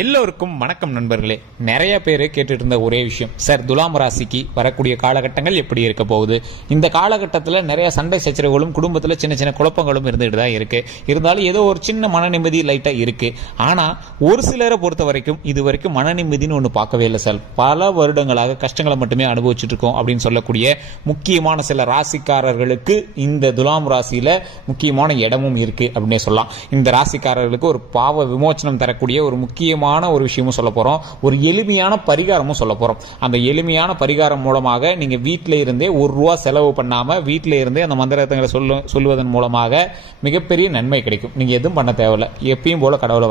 எல்லோருக்கும் வணக்கம் நண்பர்களே. நிறைய பேர் கேட்டுட்டு இருந்த ஒரே விஷயம், சார் துலாம் ராசிக்கு வரக்கூடிய காலகட்டங்கள் எப்படி இருக்க போகுது? இந்த காலகட்டத்தில் நிறைய சண்டை சச்சரவுகளும் குடும்பத்தில் சின்ன சின்ன குழப்பங்களும் இருந்துகிட்டு தான் இருக்கு. இருந்தாலும் ஏதோ ஒரு சின்ன மன நிம்மதி லைட்டாக இருக்கு. ஆனால் ஒரு சிலரை பொறுத்த வரைக்கும் இது வரைக்கும் மன நிம்மதினு ஒன்று பார்க்கவே இல்லை சார். பல வருடங்களாக கஷ்டங்களை மட்டுமே அனுபவிச்சுட்டு இருக்கோம் அப்படின்னு சொல்லக்கூடிய முக்கியமான சில ராசிக்காரர்களுக்கு இந்த துலாம் ராசியில முக்கியமான இடமும் இருக்கு அப்படின்னே சொல்லலாம். இந்த ராசிக்காரர்களுக்கு ஒரு பாவ விமோச்சனம் தரக்கூடிய ஒரு முக்கியமான ஒரு விஷயமும் சொல்ல போறோம். ஒரு எளிமையான பரிகாரமும் சொல்ல போறோம். அந்த எளிமையான பரிகாரம் மூலமாக நீங்க வீட்டில இருந்தே ₹1 செலவு பண்ணாம வீட்டில இருந்தே அந்த மந்திரங்களை சொல்லுவதன் மூலமாக மிகப்பெரிய நன்மை கிடைக்கும். நீங்க எதுவும் பண்ண தேவையில்லை. எப்பயும் போல கடவுளை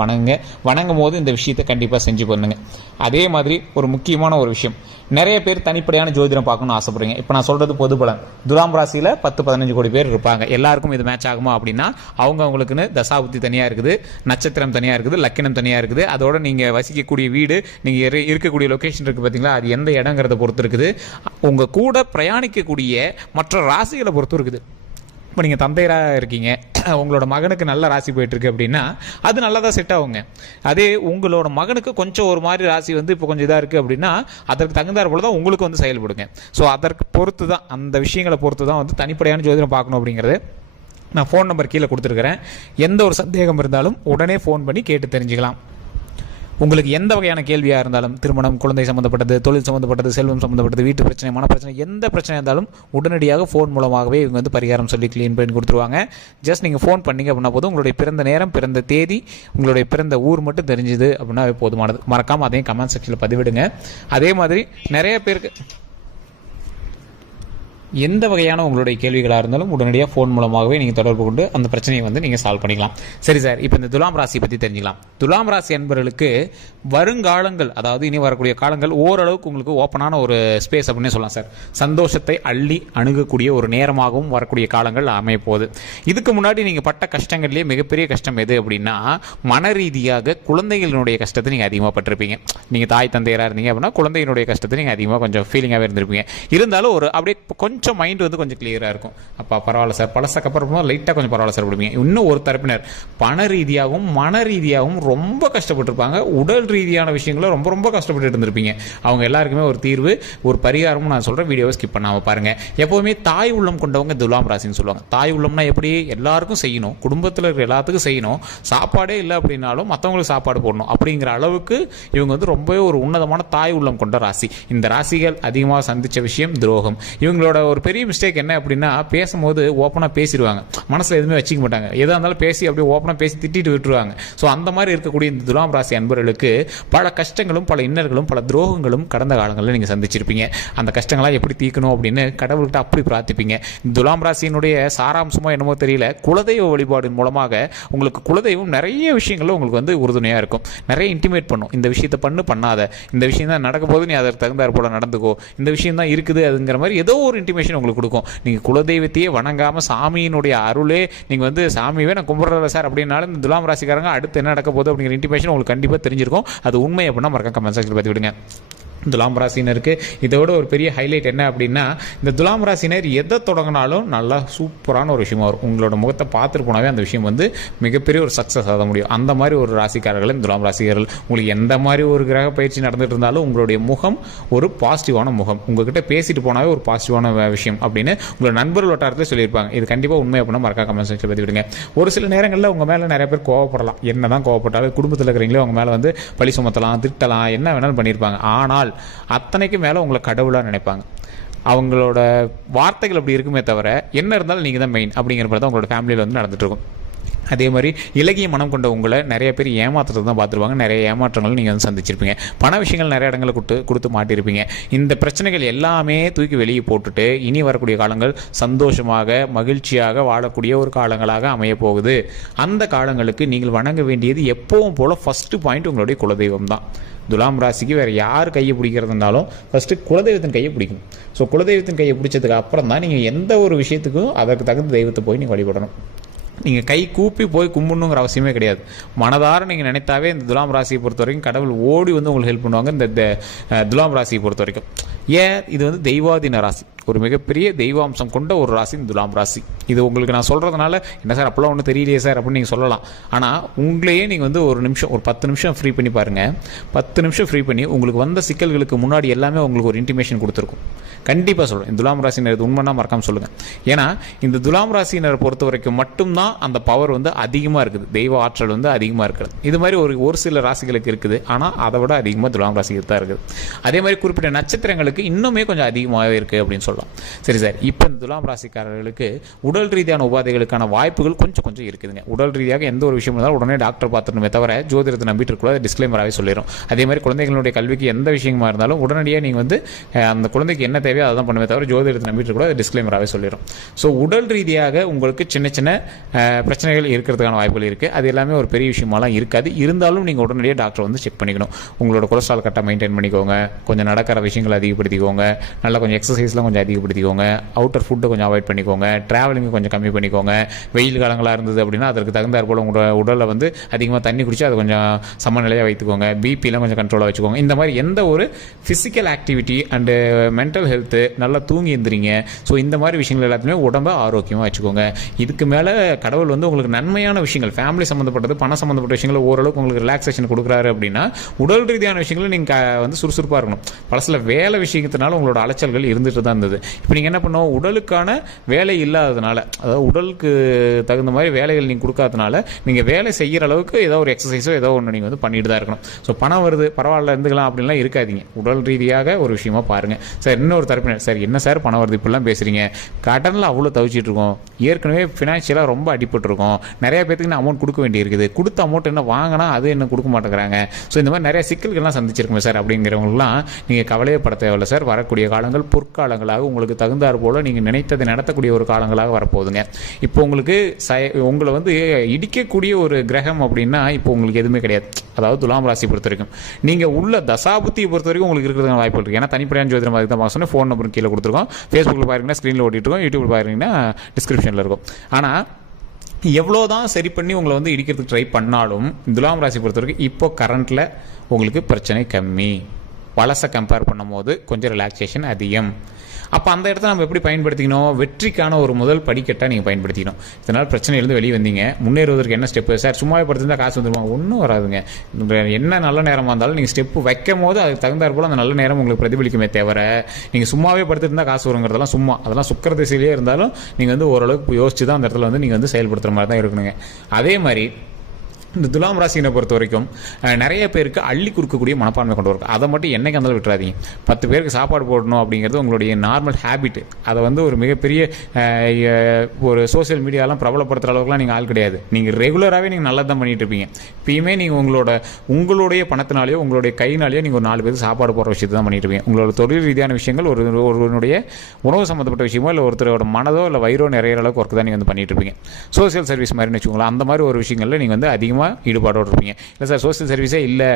வணங்கும் போது இந்த விஷயத்தை கண்டிப்பா செஞ்சு பண்ணுங்க. அதே மாதிரி ஒரு முக்கியமான ஒரு விஷயம், நிறைய பேர் தனிப்படையான ஜோதிடம் பார்க்கணும்னு ஆசைப்படுறீங்க. இப்போ நான் சொல்றது பொது பலன். துலாம் ராசியில 10-15 கோடி பேர் இருப்பாங்க. எல்லாருக்கும் இது மேட்ச் ஆகுமா அப்படின்னா அவங்களுக்குன்னு தசாபுத்தி தனியா இருக்குது, நட்சத்திரம் தனியா இருக்குது, லக்கினம் தனியா இருக்குது. அதோட நீங்க வசிக்கக்கூடிய வீடு, நீங்க இருக்கக்கூடிய லொகேஷன் இருக்கு பாத்தீங்களா, அது எந்த இடங்கிறத பொறுத்து இருக்குது. உங்க கூட பிரயாணிக்கக்கூடிய மற்ற ராசிகளை பொறுத்து இருக்குது. இப்போ நீங்கள் தந்தையராக இருக்கீங்க, உங்களோட மகனுக்கு நல்ல ராசி போயிட்டுருக்கு அப்படின்னா அது நல்லா தான் செட் ஆகுங்க. அதே உங்களோட மகனுக்கு கொஞ்சம் ஒரு மாதிரி ராசி இப்போ கொஞ்சம் இதாக இருக்குது அப்படின்னா அதற்கு தகுந்தாற் போல தான் உங்களுக்கு செயல்படுங்க. ஸோ அதற்கு பொறுத்து தான், அந்த விஷயங்களை பொறுத்து தான் தனிப்படையான ஜோதிடம் பார்க்கணும் அப்படிங்கிறது. நான் ஃபோன் நம்பர் கீழே கொடுத்துருக்கிறேன். எந்த ஒரு சந்தேகம் இருந்தாலும் உடனே ஃபோன் பண்ணி கேட்டு தெரிஞ்சுக்கலாம். உங்களுக்கு எந்த வகையான கேள்வியாக இருந்தாலும், திருமணம், குழந்தை சம்மந்தப்பட்டது, தொழில் சம்மந்தப்பட்டது, செல்வம் சம்மந்தப்பட்டது, வீட்டு பிரச்சனை, மன பிரச்சனை, எந்த பிரச்சனை இருந்தாலும் உடனடியாக ஃபோன் மூலமாகவே இவங்க பரிகாரம் சொல்லி க்ளீன் பண்ணி கொடுத்துருவாங்க. ஜஸ்ட் நீங்கள் ஃபோன் பண்ணிங்க அப்படின்னா போதும். உங்களுடைய பிறந்த நேரம், பிறந்த தேதி, உங்களுடைய பிறந்த ஊர் மட்டும் தெரிஞ்சுது அப்படின்னா போதுமானது. மறக்காமல் அதையும் கமெண்ட் செக்ஷனில் பதிவிடுங்க. அதே மாதிரி நிறைய பேருக்கு எந்த வகையான உங்களுடைய கேள்விகளாக இருந்தாலும் உடனடியாக ஃபோன் மூலமாகவே நீங்கள் தொடர்பு கொண்டு அந்த பிரச்சனையை நீங்கள் சால்வ் பண்ணிக்கலாம். சரி சார், இப்போ இந்த துலாம் ராசி பற்றி தெரிஞ்சுக்கலாம். துலாம் ராசி என்பவர்களுக்கு வருங்காலங்கள், அதாவது இனி வரக்கூடிய காலங்கள் ஓரளவுக்கு உங்களுக்கு ஓப்பனான ஒரு ஸ்பேஸ் அப்படின்னே சொல்லலாம் சார். சந்தோஷத்தை அள்ளி அணுகக்கூடிய ஒரு நேரமாகவும் வரக்கூடிய காலங்கள் அமைய போகுது. இதுக்கு முன்னாடி நீங்கள் பட்ட கஷ்டங்கள்லேயே மிகப்பெரிய கஷ்டம் எது அப்படின்னா மன ரீதியாக குழந்தைகளினுடைய கஷ்டத்தை நீங்கள் அதிகமாக பட்டிருப்பீங்க. நீங்கள் தாய் தந்தையராக இருந்தீங்க அப்படின்னா குழந்தையினுடைய கஷ்டத்தை நீங்கள் அதிகமாக கொஞ்சம் ஃபீலிங்காகவே இருந்திருப்பீங்க. இருந்தாலும் ஒரு அப்படியே கொஞ்சம் மைண்ட் கொஞ்சம் கிளியராக இருக்கும். அப்போ பரவாயில்ல சார், பழசக்கப்புறம் லைட்டாக கொஞ்சம் பரவாயில்ல சார் கொடுப்பீங்க. இன்னும் ஒரு தரப்பினர் பண ரீதியாகவும் மன ரீதியாகவும் ரொம்ப கஷ்டப்பட்டுருப்பாங்க. உடல் ரீதியான விஷயங்கள ரொம்ப ரொம்ப கஷ்டப்பட்டு இருந்திருப்பீங்க. அவங்க எல்லாருக்குமே ஒரு தீர்வு, ஒரு பரிகாரமும் நான் சொல்கிறேன். வீடியோவை ஸ்கிப் பண்ணாமல் பாருங்கள். எப்போவுமே தாய் உள்ளம் கொண்டவங்க துலாம் ராசின்னு சொல்லுவாங்க. தாய் உள்ளம்னா எப்படி? எல்லாருக்கும் செய்யணும், குடும்பத்தில் இருக்கிற எல்லாத்துக்கும் செய்யணும். சாப்பாடே இல்லை அப்படின்னாலும் மற்றவங்களுக்கு சாப்பாடு போடணும் அப்படிங்கிற அளவுக்கு இவங்க ரொம்பவே ஒரு உன்னதமான தாய் உள்ளம் கொண்ட ராசி. இந்த ராசிகள் அதிகமாக சந்தித்த விஷயம் துரோகம். இவங்களோட ஒரு பெரிய மிஸ்டேக் என்ன அப்படின்னா பேசும்போது ஓப்பனாக பேசிடுவாங்க, மனசில் எதுவுமே வச்சுக்க மாட்டாங்க. எதாக இருந்தாலும் பேசி அப்படியே ஓப்பனாக பேசி திட்டிட்டு விட்டுருவாங்க. ஸோ அந்த மாதிரி இருக்கக்கூடிய இந்த துலாம் ராசி அன்பர்களுக்கு பல கஷ்டங்களும் பல இன்னல்களும் பல துரோகங்களும் கடந்த காலங்களில் நீங்கள் சந்திச்சிருப்பீங்க. அந்த கஷ்டங்களாக எப்படி தீர்க்கணும் அப்படின்னு கடவுள்கிட்ட அப்படி பிரார்த்திப்பீங்க. துலாம் ராசியினுடைய சாராம்சமாக என்னமோ தெரியல, குலதெய்வ வழிபாடு மூலமாக உங்களுக்கு குலதெய்வம் நிறைய விஷயங்களும் உங்களுக்கு உறுதுணையாக இருக்கும். நிறைய இன்டிமேட் பண்ணும், இந்த விஷயத்தை பண்ணாத, இந்த விஷயம் தான் நடக்க போது, நீ அதற்கு தகுந்தாற் போல நடந்துக்கோ, இந்த விஷயம் தான் இருக்குது அதுங்கிற மாதிரி ஏதோ ஒரு இன்டிமேஷன் உங்களுக்கு கொடுக்கும். நீங்க குலதெய்வத்தையே வணங்காம சாமியினுடைய அருளே நீங்க சாமியவே நான் கும்பிடுறத சார் அப்படின்னாலும் இந்த துலாம் ராசிக்காரங்க அடுத்து என்ன நடக்க போகுது அப்படிங்கிற இன்டிமேஷன் உங்களுக்கு கண்டிப்பா தெரிஞ்சிருக்கும். அது உண்மை அப்படின்னா மறக்காம கமெண்ட் செக்ஷன்ல பதிவு விடுங்க. துலாம் ராசினருக்கு இதோட ஒரு பெரிய ஹைலைட் என்ன அப்படின்னா, இந்த துலாம் ராசினர் எதை தொடங்கினாலும் நல்லா சூப்பரான ஒரு விஷயமா வரும். உங்களோட முகத்தை பார்த்துட்டு போனாவே அந்த விஷயம் மிகப்பெரிய ஒரு சக்ஸஸ் ஆக முடியும். அந்த மாதிரி ஒரு ராசிக்காரர்கள் இந்த துலாம் ராசிக்காரர்கள். உங்களுக்கு எந்த மாதிரி ஒரு கிரக பயிற்சி நடந்துட்டு இருந்தாலும் உங்களுடைய முகம் ஒரு பாசிட்டிவான முகம், உங்ககிட்ட பேசிட்டு போனாவே ஒரு பாசிட்டிவான விஷயம் அப்படின்னு உங்களோட நண்பர்கள் வட்டாரத்தில் சொல்லியிருப்பாங்க. இது கண்டிப்பாக உண்மை அப்படின்னா மறக்காம கமெண்ட் செக்ஷனில் பதிவு விடுங்க. ஒரு சில நேரங்களில் உங்கள் மேலே நிறைய பேர் கோவப்படலாம். என்னதான் கோவப்பட்டாலும் குடும்பத்தில் இருக்கிறீங்களோ அவங்க மேலே பழி சுமத்தலாம், திட்டலாம், என்ன வேணாலும் பண்ணியிருப்பாங்க. ஆனால் அத்தனைக்கு மேல உங்களை கடவுளா நினைப்பாங்க. அவங்களோட வார்த்தைகள் அப்படி இருக்குமே தவிர என்ன இருந்தாலும் நீங்க தான் மெயின் அப்படிங்கிற மாதிரி தான் உங்களோட ஃபேமிலியில் நடந்துட்டு இருக்கும். அதே மாதிரி இலகிய மனம் கொண்ட உங்களை நிறைய பேர் ஏமாத்துறது தான் பார்த்துருவாங்க. நிறைய ஏமாற்றங்கள் நீங்கள் சந்திச்சிருப்பீங்க. பண விஷயங்கள் நிறைய இடங்களை கொடுத்து மாட்டியிருப்பீங்க. இந்த பிரச்சனைகள் எல்லாமே தூக்கி வெளியே போட்டுட்டு இனி வரக்கூடிய காலங்கள் சந்தோஷமாக மகிழ்ச்சியாக வாழக்கூடிய ஒரு காலங்களாக அமைய போகுது. அந்த காலங்களுக்கு நீங்கள் வணங்க வேண்டியது எப்பவும் போல ஃபர்ஸ்ட் பாயிண்ட் உங்களுடைய குலதெய்வம் தான். துலாம் ராசிக்கு வேறு யார் கையை பிடிக்கிறதுனாலும் ஃபஸ்ட்டு குலதெய்வத்தின் கையை பிடிக்கணும். ஸோ குலதெய்வத்தின் கையை பிடிச்சதுக்கு அப்புறம் தான் நீங்கள் எந்த ஒரு விஷயத்துக்கும் அதற்கு தகுந்த தெய்வத்தை போய் நீங்கள் வழிபடணும். நீங்கள் கை கூப்பி போய் கும்பிடணுங்கிற அவசியமே கிடையாது. மனதார நீங்கள் நினைத்தாவே இந்த துலாம் ராசியை பொறுத்த வரைக்கும் கடவுள் ஓடி உங்களுக்கு ஹெல்ப் பண்ணுவாங்க. இந்த துலாம் ராசியை பொறுத்த வரைக்கும் ஏன் இது தெய்வாதீன ராசி. ஒரு மிகப்பெரிய தெய்வாம்சம் கொண்ட ஒரு ராசி துலாம் ராசி. இது உங்களுக்கு நான் சொல்கிறதுனால என்ன சார் அப்போலாம் ஒன்றும் தெரியலையே சார் அப்படின்னு நீங்கள் சொல்லலாம். ஆனால் உங்களையே நீங்கள் வந்து ஒரு நிமிஷம், ஒரு 10 நிமிஷம் ஃப்ரீ பண்ணி பாருங்கள். 10 நிமிஷம் ஃப்ரீ பண்ணி உங்களுக்கு வந்த சிக்கல்களுக்கு முன்னாடி எல்லாமே உங்களுக்கு ஒரு இன்டிமேஷன் கொடுத்துருக்கும். கண்டிப்பாக சொல்கிறேன், இந்த துலாம் ராசினர் இது உண்மைனா மறக்காமல் சொல்லுங்கள். ஏன்னா இந்த துலாம் ராசினரை பொறுத்த வரைக்கும் மட்டும்தான் அந்த பவர் வந்து அதிகமாக இருக்குது, தெய்வ ஆற்றல் வந்து அதிகமாக இருக்கிறது. இது மாதிரி ஒரு சில ராசிகளுக்கு இருக்குது, ஆனால் அதை விட அதிகமாக துலாம் ராசிக்கு தான் இருக்குது. அதே மாதிரி குறிப்பிட்ட நட்சத்திரங்களுக்கு இன்னுமே கொஞ்சம் அதிகமாகவே இருக்குது அப்படின்னு சொல்லலாம். சரி சார், இப்போ இந்த துலாம் ராசிக்காரர்களுக்கு உடல் ரீதியான உபாதைகளுக்கான வாய்ப்புகள் கொஞ்சம் இருக்குதுங்க. உடல் ரீதியாக எந்த ஒரு விஷயம் இருந்தாலும் உடனே டாக்டர் பார்த்துணுமே தவிர ஜோதிடத்தை நம்பிட்டு இருக்கக்கூடாது, டிஸ்க்ளைமராகவே சொல்லிடும். அதே மாதிரி குழந்தைகளுடைய கல்விக்கு எந்த விஷயமா இருந்தாலும் உடனடியாக நீங்கள் வந்து அந்த குழந்தைக்கு என்ன தேவையோ அதை தான் பண்ணுமே தவிர ஜோதிடத்தை நம்பிட்டு கூட டிஸ்க்ளைமராகவே சொல்லிடும். ஸோ உடல் ரீதியாக உங்களுக்கு சின்ன சின்ன பிரச்சனைகள் இருக்கிறதுக்கான வாய்ப்புகள் இருக்குது. அது எல்லாமே ஒரு பெரிய விஷயமாலாம் இருக்காது. இருந்தாலும் நீங்கள் உடனடியாக டாக்டர் வந்து செக் பண்ணிக்கணும். உங்களோட கொலஸ்ட்ரால் கரெக்டாக மெயின்டைன் பண்ணிக்கோங்க, கொஞ்சம் நடக்கிற விஷயங்களை அதிகப்படுத்திக்கோங்க, நல்லா கொஞ்சம் எக்ஸசைஸ்லாம் கொஞ்சம் அதிகப்படுத்திக்கோங்க, அவுட்டர் ஃபுட்டை கொஞ்சம் அவாய்ட் பண்ணிக்கோங்க, ட்ராவலிங்கை கொஞ்சம் கம்மி பண்ணிக்கோங்க. வெயில் காலங்களாக இருந்தது அப்படின்னா அதற்கு தகுந்தாற் போல் உங்களோட உடலை வந்து அதிகமாக தண்ணி குடிச்சு அதை கொஞ்சம் சமநிலையாக வைத்துக்கோங்க. பிபிலாம் கொஞ்சம் கண்ட்ரோலாக வச்சுக்கோங்க. இந்த மாதிரி எந்த ஒரு physical activity and mental health, நல்லா தூங்கி எந்திரிங்க. ஸோ இந்த மாதிரி விஷயங்கள் எல்லாத்தையுமே உடம்பை ஆரோக்கியமாக வச்சுக்கோங்க. இதுக்கு மேலே கடவுள் வந்து உங்களுக்கு நன்மையான விஷயங்கள், ஃபேமிலி சம்மந்தப்பட்டது, பணம் சம்மந்தப்பட்ட விஷயங்கள் ஓரளவுக்கு உங்களுக்கு ரிலாக்ஸேஷன் கொடுக்குறாரு அப்படின்னா உடல் ரீதியான விஷயங்கள் நீங்கள் வந்து சுறுசுறுப்பாக இருக்கணும். பலசில வேலை விஷயத்தினால உங்களோட அலைச்சல்கள் இருந்துட்டு தான் இருந்தது. இப்போ நீங்கள் என்ன பண்ணணும், உடலுக்கான வேலை இல்லாததுனால, அதாவது உடலுக்கு தகுந்த மாதிரி வேலைகள் நீங்கள் கொடுக்காதனால நீங்கள் வேலை செய்கிற அளவுக்கு ஏதோ ஒரு எக்ஸசைஸோ ஏதோ ஒன்று நீங்கள் வந்து பண்ணிட்டு தான் இருக்கணும். ஸோ பணம் வருது பரவாயில்ல இருந்துக்கலாம் அப்படின்லாம் இருக்காதீங்க. உடல் ரீதியாக ஒரு விஷயமா பாருங்கள். சார் இன்னொரு தரப்பினர், சார் என்ன சார் பணம் வருது இப்படிலாம் பேசுகிறீங்க, கடனில் அவ்வளோ தவிச்சிட்டு இருக்கோம், ஏற்கனவே ஃபினான்ஷியலாக ரொம்ப அடிபட்டுருக்கோம், நிறைய பேருக்கு நான் அமௌண்ட் கொடுக்க வேண்டியிருக்குது, கொடுத்த அமௌண்ட் என்ன வாங்கினா அது என்ன கொடுக்க மாட்டேங்கிறாங்க, ஸோ இந்த மாதிரி நிறைய சிக்கல்கள்லாம் சந்திச்சிருக்கோம் சார் அப்படிங்கிறவங்களாம் நீங்கள் கவலையே பட தேவையில்லை சார். வரக்கூடிய காலங்கள் பொற்காலங்களாக உங்களுக்கு தகுந்தாற் போல் நீங்கள் நினைத்ததை நடத்தக்கூடிய ஒரு காலங்களாக வரப்போகுதுங்க. இப்போ உங்களுக்கு உங்களை வந்து இடிக்கக்கூடிய ஒரு கிரகம் அப்படின்னா இப்போ உங்களுக்கு எதுவுமே கிடையாது. அதாவது துலாம் ராசி பொறுத்த வரைக்கும் நீங்கள் உள்ள தசாபுத்தியை பொறுத்த வரைக்கும் உங்களுக்கு இருக்கிறதுக்கான வாய்ப்பு இருக்குது. ஏன்னா தனிப்படையான ஜோதிடம் அதுக்கு தான் சொன்னேன். ஃபோன் நம்பர் கீழே கொடுத்துருக்கோம். ஃபேஸ்புக்கில் பாருங்கன்னா ஸ்க்ரீனில் ஓட்டிட்டு இருக்கோம், யூடியூப்பில் பாருங்கன்னா டிஸ்கிரிப்ஷனில் இருக்கும். ஆனால் எவ்வளோதான் சரி பண்ணி உங்களை வந்து இடிக்கிறதுக்கு ட்ரை பண்ணாலும் துலாம் ராசி பொறுத்த வரைக்கும் இப்போ கரண்ட்டில் உங்களுக்கு பிரச்சனை கம்மி. பழசை கம்பேர் பண்ணும் போது கொஞ்சம் ரிலாக்ஸேஷன் அதிகம். அப்போ அந்த இடத்த நம்ம எப்படி பயன்படுத்திக்கணும், வெற்றிக்கான ஒரு முதல் படிக்கட்டாக நீங்கள் பயன்படுத்திக்கணும். இதனால் பிரச்சனையிலேருந்து வெளியே வந்தீங்க, முன்னேறுவதற்கு என்ன ஸ்டெப்பு சார், சும்மாவே படுத்திருந்தா காசு வந்துருவாங்க, ஒன்றும் வராதுங்க. என்ன நல்ல நேரமாக இருந்தாலும் நீங்கள் ஸ்டெப்பு வைக்கும் போது அதுக்கு தகுந்தாற் போல் அந்த நல்ல நேரம் உங்களுக்கு பிரதிபலிக்குமே தவிர நீங்கள் சும்மாவே படுத்திருந்தா காசு வருங்கிறதெல்லாம் சும்மா, அதெல்லாம் சுக்கர திசையிலே இருந்தாலும் நீங்கள் வந்து ஓரளவுக்கு யோசிச்சு தான் அந்த இடத்துல வந்து நீங்கள் வந்து செயல்படுத்துகிற மாதிரி தான் இருக்கணுங்க. அதே மாதிரி இந்த துலாம் ராசினை பொறுத்த வரைக்கும் நிறைய பேருக்கு அள்ளி கொடுக்கக்கூடிய மனப்பான்மை கொண்டு வரும். அதை மட்டும் என்னைக்கு இருந்தாலும் விட்டுறாதீங்க. 10 பேருக்கு சாப்பாடு போடணும் அப்படிங்கிறது உங்களுடைய நார்மல் ஹேபிட். அதை வந்து ஒரு மிகப்பெரிய ஒரு சோசியல் மீடியாலாம் பிரபலப்படுத்துகிற அளவுக்குலாம் நீங்கள் ஆள் கிடையாது. நீங்கள் ரெகுலராகவே நீங்கள் நல்லா தான் பண்ணிட்டு இருப்பீங்க. இப்பயுமே நீங்கள் உங்களுடைய பணத்தினாலேயோ உங்களுடைய கையினாலேயோ நீங்கள் ஒரு 4 பேருக்கு சாப்பாடு போடுற விஷயத்தை தான் பண்ணிட்டு இருப்பீங்க. உங்களோட தொழில் ரீதியான விஷயங்கள் ஒருவனுடைய உணவு சம்மந்தப்பட்ட விஷயமோ இல்லை ஒருத்தரோட மனதோ இல்லை வயிறோ நிறைய அளவுக்கு ஒர்க் தான் நீங்கள் வந்து பண்ணிட்டு இருப்பீங்க. சோசியல் சர்வீஸ் மாதிரின்னு வச்சுக்கோங்களேன். அந்த மாதிரி ஒரு விஷயங்களில் நீங்கள் வந்து அதிகமாக ஈடுபாடோடு இருப்பீங்க. இல்லை சார் சோசியல் சர்வீஸே இல்லை,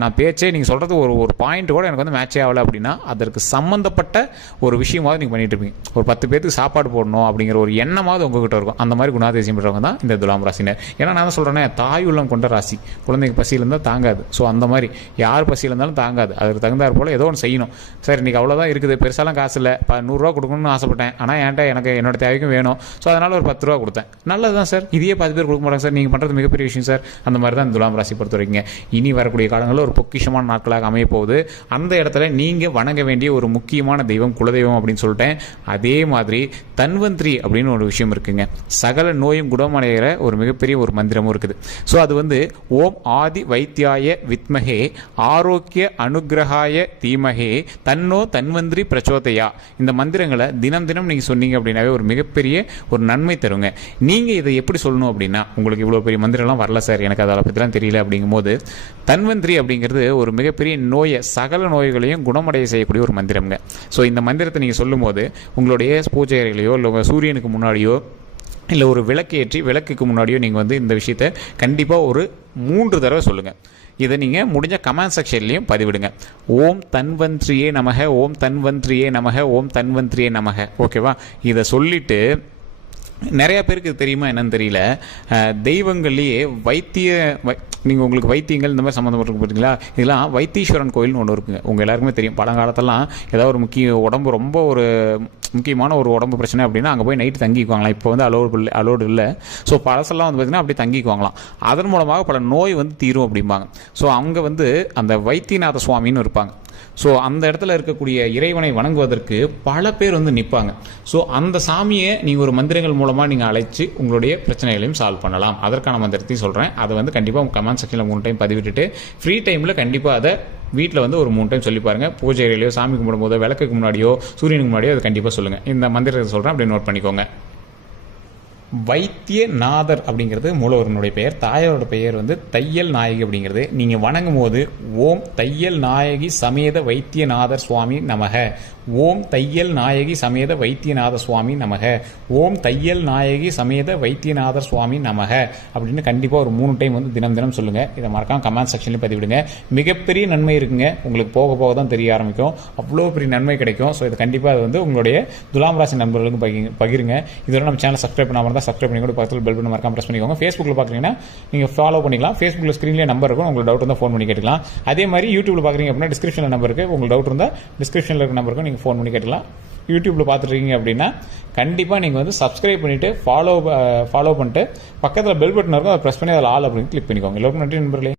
நான் பேச்சே நீங்கள் சொல்கிறது ஒரு பாயிண்ட் கூட எனக்கு வந்து மேட்சே ஆகலை அப்படின்னா அதற்கு சம்மந்தப்பட்ட ஒரு விஷயமாவது நீங்கள் பண்ணிட்டு இருப்பீங்க. ஒரு 10 பேருக்கு சாப்பாடு போடணும் அப்படிங்கிற ஒரு எண்ணமாவது உங்ககிட்ட இருக்கும். அந்த மாதிரி குணாதிசயம் பெற்றவங்க தான் இந்த துலாம் ராசினர். ஏன்னா நான் தான் சொல்கிறேன்னே, தாய் உள்ளம் கொண்ட ராசி. குழந்தைங்க பசியில் இருந்தால் தாங்காது. ஸோ அந்த மாதிரி யார் பசியில் இருந்தாலும் தாங்காது. அதுக்கு தகுந்தாற் போல் ஏதோ ஒன்று செய்யணும். சார் இன்றைக்கி அவ்வளோதான் இருக்குது, பெருசாலாம் காசு இல்லை, 100 ரூபா கொடுக்கணும்னு ஆசைப்பட்டேன், ஆனால் என்கிட்ட எனக்கு என்னோட தேவைக்கும் வேணும், ஸோ அதனால் ஒரு 10 ரூபா கொடுத்தேன். நல்லது தான் சார், இதையே 10 பேர் கொடுக்க மாட்டாங்க சார், நீங்கள் பண்ணுறது மிகப்பெரிய விஷயம் சார். அந்த மாதிரி தான் துலாம் ராசி பொறுத்த வரைக்கும் இனி வரக்கூடிய காலங்களில் ஒரு பொக்கிஷமான நாட்களாக அமைய போகுது. அந்த இடத்துல நீங்கள் வணங்க வேண்டிய ஒரு முக்கியமான தெய்வம் குலதெய்வம் அப்படின்னு சொல்லிட்டேன். அதே மாதிரி தன்வந்திரி அப்படின்னு ஒரு விஷயம் இருக்குங்க. சகல நோயும் குணமடைகிற ஒரு மிகப்பெரிய ஒரு மந்திரமும் இருக்குது. ஸோ அது வந்து ஓம் ஆதி வைத்தியாய வித்மகே ஆரோக்கிய அனுகிரகாய தீமகே தன்னோ தன்வந்திரி பிரச்சோதயா. இந்த மந்திரங்களை தினம் தினம் நீங்கள் சொன்னீங்க அப்படின்னாவே ஒரு மிகப்பெரிய ஒரு நன்மை தருங்க. நீங்கள் இதை எப்படி சொல்லணும் அப்படின்னா, உங்களுக்கு இவ்வளோ பெரிய மந்திரம்லாம் வரல சார், எனக்கு அதை பற்றிலாம் தெரியல அப்படிங்கும்போது தன்வந்திரி அப்படிங்கிறது ஒரு மிகப்பெரிய நோயை, சகல நோய்களையும் குணமடைய செய்யக்கூடிய ஒரு மந்திரம்ங்க. ஸோ இந்த மந்திரத்தை நீங்கள் சொல்லும் போது உங்களுடைய பூஜை அறையிலையோ இல்லை சூரியனுக்கு முன்னாடியோ இல்லை ஒரு விளக்கு ஏற்றி விளக்குக்கு முன்னாடியோ நீங்கள் வந்து இந்த விஷயத்தை கண்டிப்பாக ஒரு 3 தடவை சொல்லுங்கள். இதை நீங்கள் முடிஞ்ச கமெண்ட் செக்ஷன்லையும் பதிவிடுங்க. ஓம் தன்வந்திரியே நமக, ஓம் தன்வந்திரியே நமக, ஓம் தன்வந்திரியே நமக. ஓகேவா? இதை சொல்லிவிட்டு நிறைய பேருக்கு இது தெரியுமா என்னன்னு தெரியல. தெய்வங்கள்லேயே நீங்கள் உங்களுக்கு வைத்தியங்கள் இந்த மாதிரி சம்மந்தப்பட்டிருக்கு பார்த்தீங்களா, இதெல்லாம் வைத்தீஸ்வரன் கோயில்னு ஒன்று இருக்குங்க. உங்கள் எல்லாருக்குமே தெரியும். பழங்காலத்தெல்லாம் ஏதாவது ஒரு உடம்பு ரொம்ப ஒரு முக்கியமான ஒரு உடம்பு பிரச்சனை அப்படின்னா அங்கே போய் நைட்டு தங்கிக்குவாங்களாம். இப்போ வந்து அலோடு இல்லை. ஸோ பழசெல்லாம் வந்து பார்த்திங்கன்னா அப்படி தங்கிக்குவாங்களாம். அதன் மூலமாக பல நோய் வந்து தீரும் அப்படிம்பாங்க. ஸோ அங்கே வந்து அந்த வைத்தியநாத சுவாமின்னு இருப்பாங்க. ஸோ அந்த இடத்துல இருக்கக்கூடிய இறைவனை வணங்குவதற்கு பல பேர் வந்து நிற்பாங்க. ஸோ அந்த சாமியை நீங்கள் ஒரு மந்திரங்கள் மூலமாக நீங்கள் அழைச்சி உங்களுடைய பிரச்சனைகளையும் சால்வ் பண்ணலாம். அதற்கான மந்திரத்தையும் சொல்கிறேன். அதை வந்து கண்டிப்பாக கமெண்ட் செக்ஷனில் 3 டைம் பதிவிட்டுட்டு ஃப்ரீ டைமில் கண்டிப்பாக அதை வீட்டில் வந்து ஒரு 3 டைம் சொல்லி பாருங்கள். பூஜை அறையிலையோ, சாமி கும்பிடும்போதோ, விளக்குக்கு முன்னாடியோ, சூரியனுக்கு முன்னாடியோ அதை கண்டிப்பாக சொல்லுங்கள். இந்த மந்திரத்தை சொல்கிறேன், அப்படி நோட் பண்ணிக்கோங்க. வைத்தியநாதர் அப்படிங்கிறது மூலவரனுடைய பெயர். தாயாரோட பெயர் வந்து தையல் நாயகி அப்படிங்கிறது. நீங்கள் வணங்கும் போது ஓம் தையல் நாயகி சமேத வைத்தியநாதர் சுவாமி நமக, ஓம் தையல் நாயகி சமேத வைத்தியநாத சுவாமி நமக, ஓம் தையல் நாயகி சமேத வைத்தியநாதர் சுவாமி நமக அப்படின்னு கண்டிப்பாக ஒரு 3 டைம் வந்து தினம் தினம் சொல்லுங்கள். இதை மறக்காம கமெண்ட் செக்ஷன்லேயும் பதிவிடுங்க. மிகப்பெரிய நன்மை இருக்குங்க. உங்களுக்கு போக போக தான் தெரிய ஆரம்பிக்கும். அவ்வளோ பெரிய நன்மை கிடைக்கும். ஸோ இது கண்டிப்பாக அது வந்து உங்களுடைய துலாம் ராசி நண்பர்களுக்கு பகிருங்க. இதோட நம்ம சேனல் சப்ஸ்கிரைப் பண்ணாமல் தான் சப்ஸ்கிரைப் பண்ணி கூட பக்கத்தில் பெல் பண்ண மறக்காம ப்ரெஸ் பண்ணிக்கோங்க. ஃபேஸ்புக்கில் பார்க்குறீங்கன்னா நீங்கள் ஃபாலோ பண்ணிக்கலாம். ஃபேஸ்புக்கில் ஸ்க்ரீன்லேயே நம்பர் இருக்கும். உங்களுக்கு டவுட் இருந்தால் ஃபோன் பண்ணி கேட்டுக்கலாம். அதே மாதிரி யூடியூப்ல பார்க்குறீங்க அப்படின்னா டிஸ்கிரிப்ஷனில் நம்பர் இருக்குது. உங்களுக்கு டவுட் இருந்தால் டிஸ்கிரிப்ஷனில் இருக்க நம்பருக்கு நீங்கள் ஃபோன் பண்ணி கேட்டுக்கலாம். யூடியூப்ல பார்த்துருக்கீங்க அப்படின்னா கண்டிப்பாக நீங்கள் வந்து சப்ஸ்கிரைப் பண்ணிட்டு ஃபாலோ பண்ணிட்டு பக்கத்தில் பெல் பட்டன் இருக்கும். அதை ப்ரெஸ் பண்ணி அதில் ஆல் அப்படின்னு கிளிக் பண்ணிக்கோங்க. எல்லோருக்கும் நன்றி நண்பர்களே.